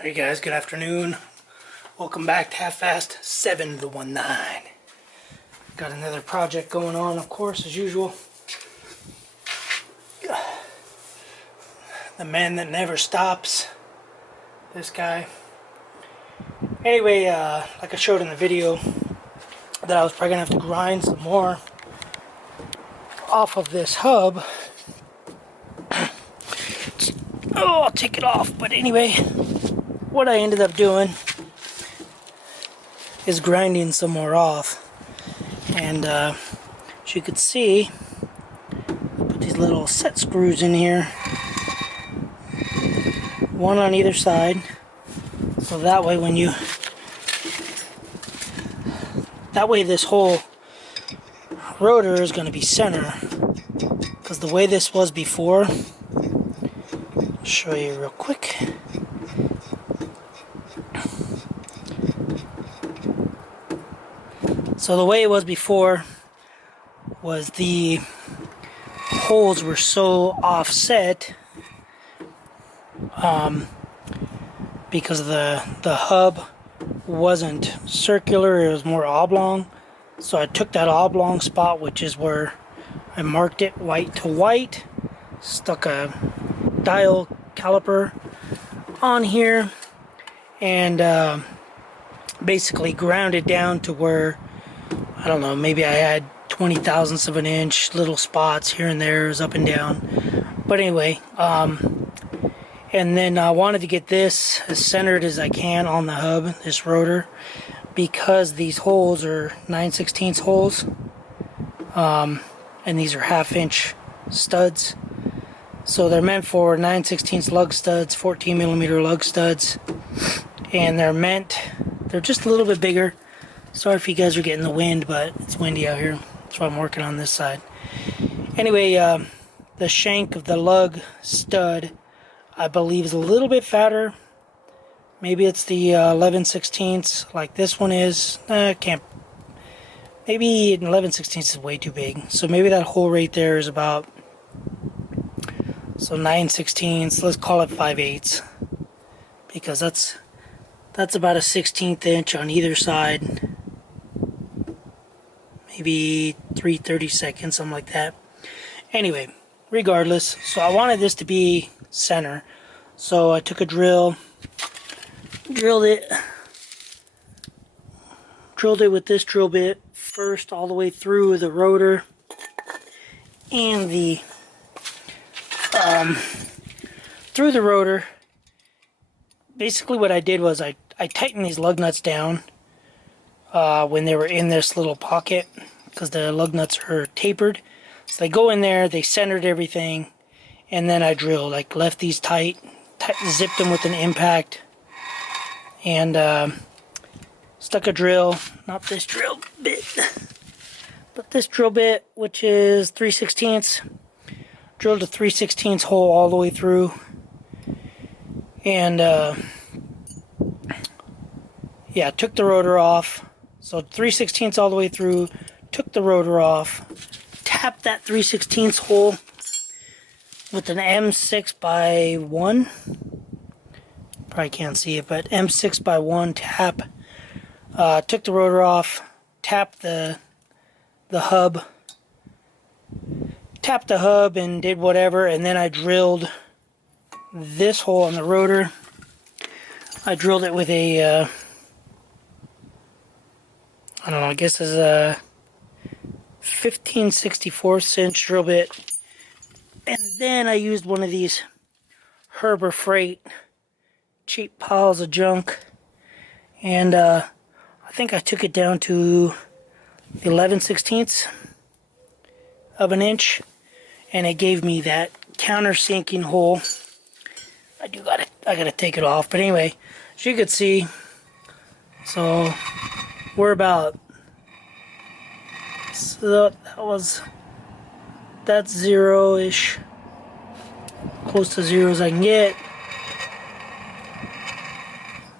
Hey guys, good afternoon. Welcome back to Half-Fast 7 to the 1-9. Got another project going on, of course, as usual. The man that never stops. This guy. Anyway, like I showed in the video, that I was probably going to have to grind some more off of this hub. Oh, I'll take it off. But anyway, what I ended up doing is grinding some more off. And as you can see, put these little set screws in here, one on either side, so that way this whole rotor is going to be center, because the way this was before, I'll show you real quick. So the way it was before was the holes were so offset because the hub wasn't circular, it was more oblong. So I took that oblong spot, which is where I marked it white to white, stuck a dial caliper on here, and basically ground it down to where, I don't know, maybe I had 20 thousandths of an inch, little spots here and there, up and down. But anyway, and then I wanted to get this as centered as I can on the hub, this rotor, because these holes are 9/16 holes, and these are 1/2 inch studs. So they're meant for 9/16 lug studs, 14 millimeter lug studs, and they're just a little bit bigger. Sorry if you guys are getting the wind, but it's windy out here. That's why I'm working on this side. Anyway, the shank of the lug stud, I believe, is a little bit fatter. Maybe it's the 11/16 like this one is. Maybe 11/16 is way too big. So maybe that hole right there is about, so 9/16, let's call it 5/8, because that's about a 1/16 inch on either side. Maybe 3/32, something like that. Anyway, regardless, so I wanted this to be center. So I took a drilled it with this drill bit first all the way through the rotor and through the rotor. Basically what I did was I tightened these lug nuts down when they were in this little pocket, because the lug nuts are tapered. So they go in there, they centered everything, and then I drilled, like left these tight, zipped them with an impact, and stuck a drill, not this drill bit, but this drill bit, which is 3/16, drilled a 3/16 hole all the way through, and yeah, took the rotor off. So 3/16 all the way through, took the rotor off, tapped that 3/16 hole with an M6x1. Probably can't see it, but M6x1 tap. Took the rotor off, tapped the hub, and did whatever, and then I drilled this hole on the rotor. I drilled it with a I don't know, I guess it's a 15/64 inch drill bit. And then I used one of these Harbor Freight cheap piles of junk. And I think I took it down to 11/16 of an inch. And it gave me that countersinking hole. I gotta take it off. But anyway, as you could see, so we're about, so that's zero-ish, close to zero as I can get.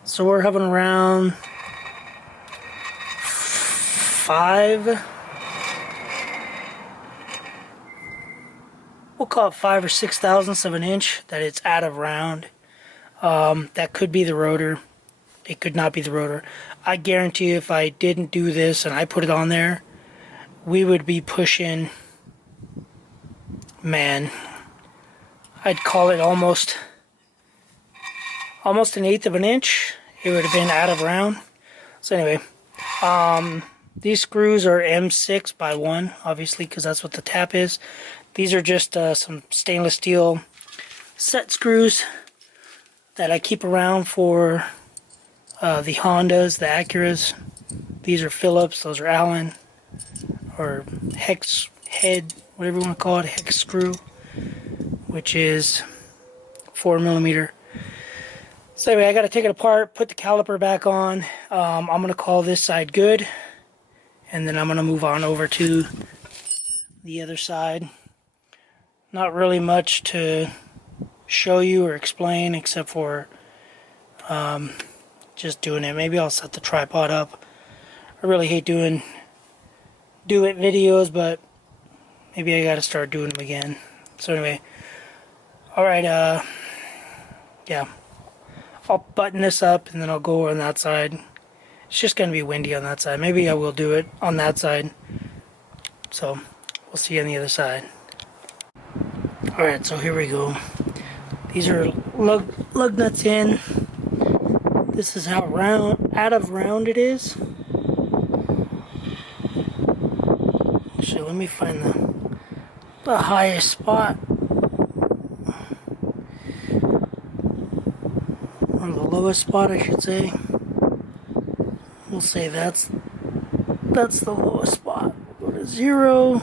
So we're having around 5, we'll call it 5 or 6 thousandths of an inch that it's out of round. That could be the rotor. It could not be the rotor. I guarantee you if I didn't do this and I put it on there, we would be pushing, man, I'd call it almost an eighth of an inch. It would have been out of round. So anyway, these screws are M6 by 1, obviously, because that's what the tap is. These are just some stainless steel set screws that I keep around for the Hondas, the Acuras. These are Phillips, those are Allen, or hex head, whatever you want to call it, hex screw, which is 4mm. So anyway, I got to take it apart, put the caliper back on. I'm going to call this side good, and then I'm going to move on over to the other side. Not really much to show you or explain except for just doing it. Maybe I'll set the tripod up. I really hate doing do-it videos, but maybe I got to start doing them again. So anyway, alright, yeah. I'll button this up and then I'll go on that side. It's just going to be windy on that side. Maybe I will do it on that side. So, we'll see you on the other side. Alright, so here we go. These are lug nuts in. This is how out of round it is. Actually, let me find the highest spot. Or the lowest spot, I should say. We'll say that's the lowest spot. We'll go to 0.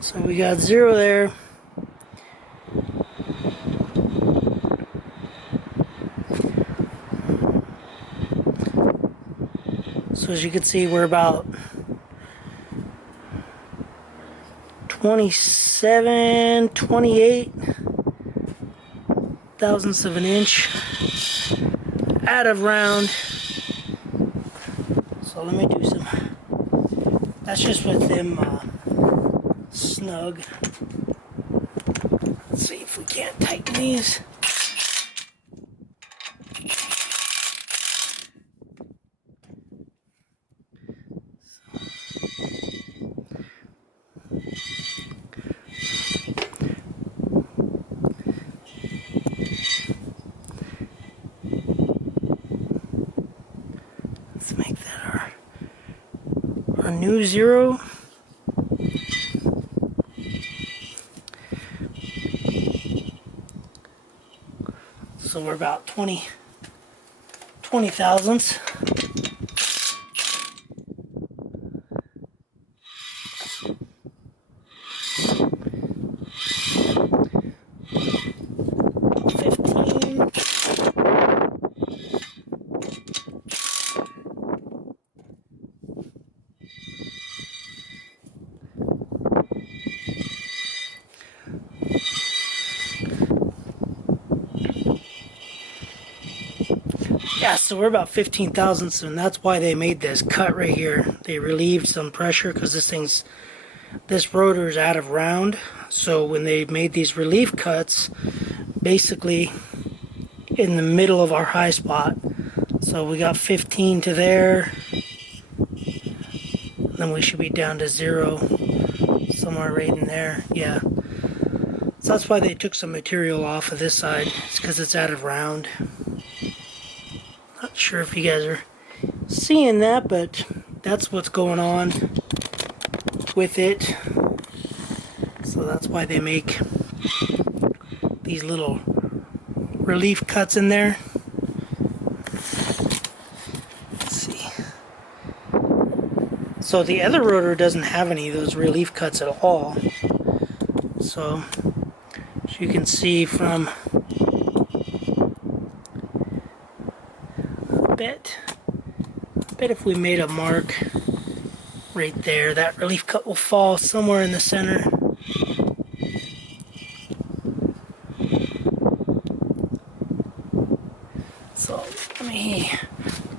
So we got 0 there. So as you can see, we're about 27, 28 thousandths of an inch out of round. So let me do some. That's just with them snug. Let's see if we can't tighten these. Let's make that our new 0. So we're about 20 thousandths. Yeah, so we're about 15 thousandths, and that's why they made this cut right here. They relieved some pressure because this rotor is out of round. So when they made these relief cuts, basically in the middle of our high spot. So we got 15 to there. Then we should be down to 0, somewhere right in there. Yeah. So that's why they took some material off of this side. It's because it's out of round. Not sure if you guys are seeing that, but that's what's going on with it. So that's why they make these little relief cuts in there. Let's see. So the other rotor doesn't have any of those relief cuts at all. So as you can see from I bet if we made a mark right there, that relief cut will fall somewhere in the center. So let me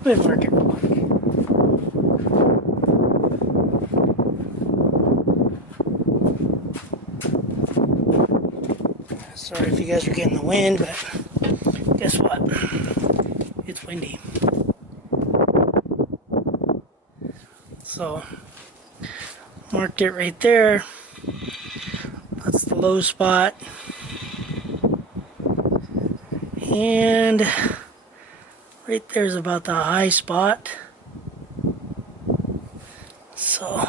mark it real quick. So Sorry if you guys are getting the wind, but guess what? It's windy. So, marked it right there. That's the low spot. And right there's about the high spot. So,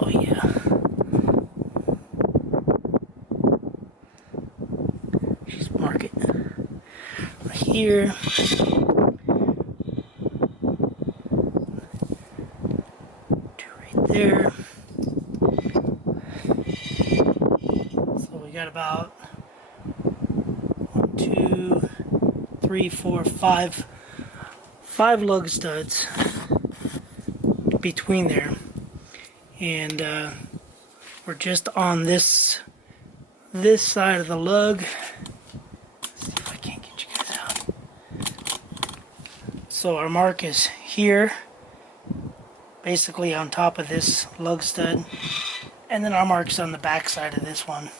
oh yeah. Just mark it right here. Right there. So we got about 1, 2, 3, 4, 5 lug studs between there, and we're just on this side of the lug. Let's see if I can't get you guys out. So our mark is here, basically on top of this lug stud, and then our mark's on the back side of this one.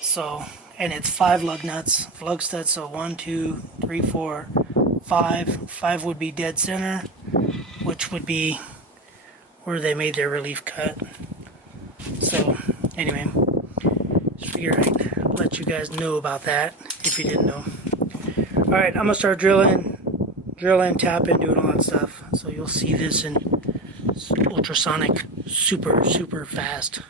So, and it's 5 lug nuts, lug studs. So 1, 2, 3, 4, 5. 5 would be dead center, which would be where they made their relief cut. So, anyway, just figured I'd let you guys know about that if you didn't know. Alright, I'm gonna start drilling, tapping, doing all that stuff. So you'll see this in ultrasonic, super fast.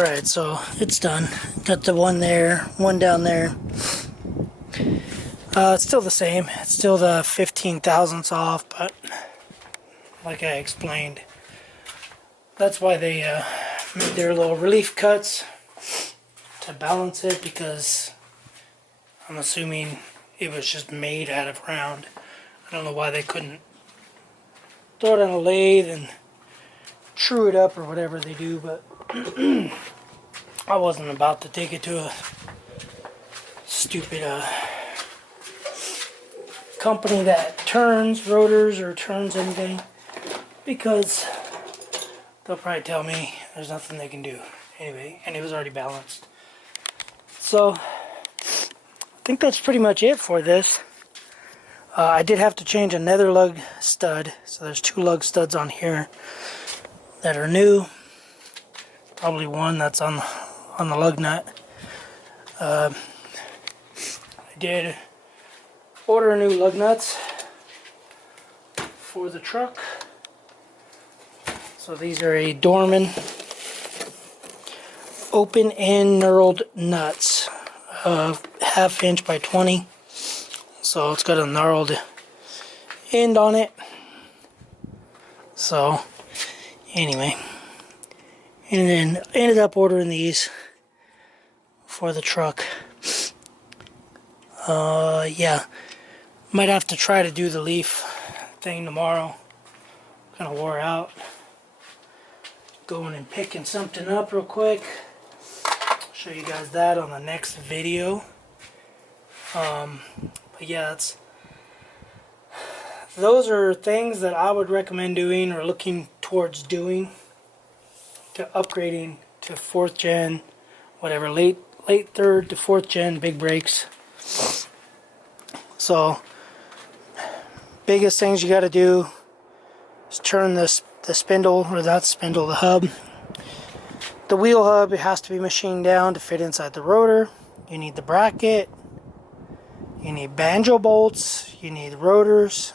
Alright, so it's done. Got the one there, one down there. It's still the same. It's still the 15 thousandths off, but like I explained, that's why they made their little relief cuts to balance it, because I'm assuming it was just made out of round. I don't know why they couldn't throw it on a lathe and true it up or whatever they do, but I wasn't about to take it to a stupid company that turns rotors or turns anything, because they'll probably tell me there's nothing they can do. Anyway, and it was already balanced. So, I think that's pretty much it for this. I did have to change another lug stud, so there's 2 lug studs on here that are new. Probably one that's on the lug nut. I did order new lug nuts for the truck. So these are a Dorman open end knurled nuts, 1/2 inch by 20. So it's got a knurled end on it. So anyway, and then ended up ordering these for the truck. Yeah, might have to try to do the leaf thing tomorrow. Kind of wore out. Going and picking something up real quick. I'll show you guys that on the next video. But yeah, those are things that I would recommend doing or looking towards doing to upgrading to 4th gen, whatever, late 3rd to 4th gen big brakes. So biggest things you got to do is turn the spindle, or that spindle, the hub. The wheel hub, it has to be machined down to fit inside the rotor. You need the bracket. You need banjo bolts. You need rotors,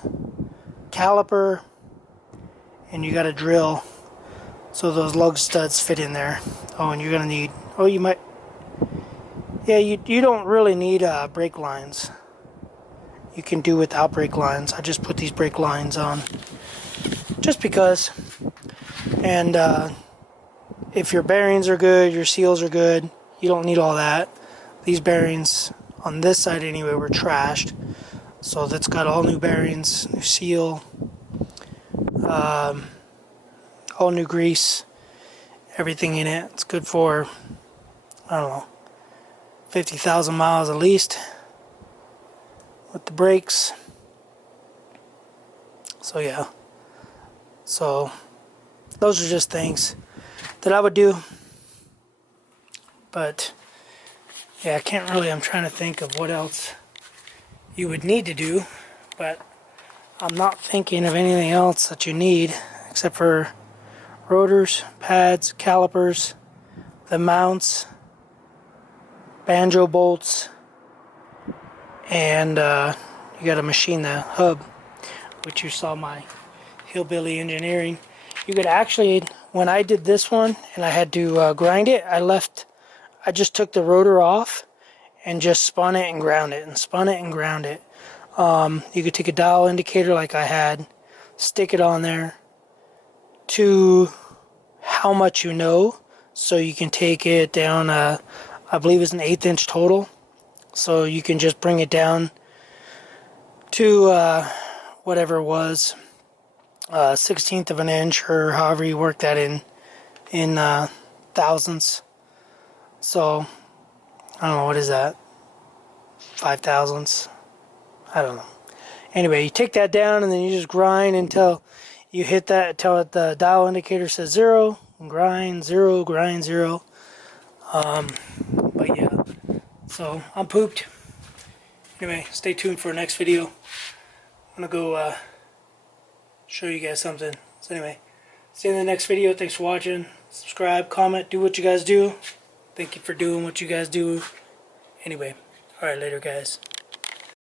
caliper, and you got to drill so those lug studs fit in there. Oh, and you're gonna need, oh, you might, yeah, you don't really need brake lines. You can do without brake lines. I just put these brake lines on just because. And if your bearings are good, your seals are good, you don't need all that. These bearings on this side anyway were trashed, so that's got all new bearings, new seal, all new grease, everything in it. It's good for, I don't know, 50,000 miles at least with the brakes. So yeah, so those are just things that I would do. But yeah, I'm trying to think of what else you would need to do, but I'm not thinking of anything else that you need except for rotors, pads, calipers, the mounts, banjo bolts, and you got to machine the hub, which you saw my hillbilly engineering. You could actually, when I did this one and I had to grind it, I just took the rotor off and just spun it and ground it, and spun it and ground it. You could take a dial indicator like I had, stick it on there to how much you know, so you can take it down, I believe it's an 1/8 inch total, so you can just bring it down to whatever it was, 1/16 of an inch, or however you work that in thousandths. So I don't know, what is that, 5 thousandths, I don't know. Anyway, you take that down and then you just grind until you hit that, until the dial indicator says 0, and grind 0, grind 0. But yeah, so I'm pooped. Anyway, stay tuned for the next video. I'm gonna go show you guys something. So anyway, see you in the next video. Thanks for watching. Subscribe, comment, do what you guys do. Thank you for doing what you guys do. Anyway, alright, later guys.